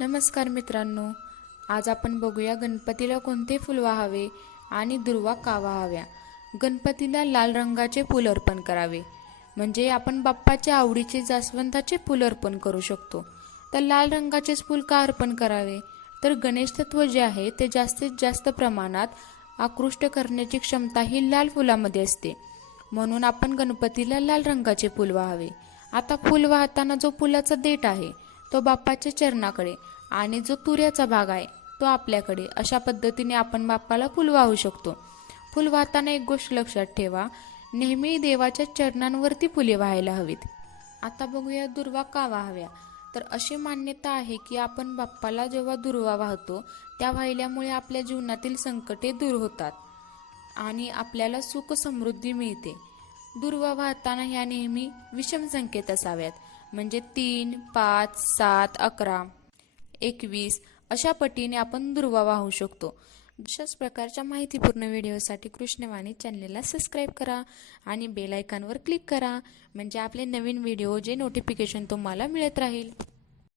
नमस्कार मित्रांनो आज आपण बघूया गणपतीला कोणते फुल वाहावे आणि दुर्वा का वाहाव्या. गणपतीला लाल रंगाचे फुल अर्पण करावे. म्हणजे आपण बाप्पाच्या आवडीचे जास्वंदाचे फुल अर्पण करू शकतो. तर लाल रंगाचेच फूल का अर्पण करावे? तर गणेश तत्व जे आहे ते जास्तीत जास्त प्रमाणात आकृष्ट करण्याची क्षमता ही लाल फुलामध्ये असते. म्हणून आपण गणपतीला लाल रंगाचे फुल वाहावे. आता फुल वाहताना जो फुलाचा देठ आहे तो बाप्पाच्या चरणाकडे आणि जो तुऱ्याचा भाग आहे तो आपल्याकडे. अशा पद्धतीने आपण बाप्पाला फुल वाहू शकतो. फुल वाहताना एक गोष्ट लक्षात ठेवा. नेहमी देवाच्या चरणांवरती फुले व्हायला हवीत. आता बघूया दुर्वा का वाहाव्या. तर अशी मान्यता आहे की आपण बाप्पाला जेव्हा दुर्वा वाहतो त्या वाहिल्यामुळे आपल्या जीवनातील संकटे दूर होतात आणि आपल्याला सुख समृद्धी मिळते. दुर्वा वाहताना ह्या नेहमी विषम संख्येत असाव्यात. म्हणजे तीन पाच सात अकरा एकवीस अशा पटीने आपण दुर्वा वाहू शकतो. अशाच प्रकारच्या माहितीपूर्ण व्हिडिओसाठी कृष्णवाणी चॅनलला सबस्क्राईब करा आणि बेल आयकॉनवर क्लिक करा. म्हणजे आपले नवीन व्हिडिओ जे नोटिफिकेशन तुम्हाला मिळत राहील.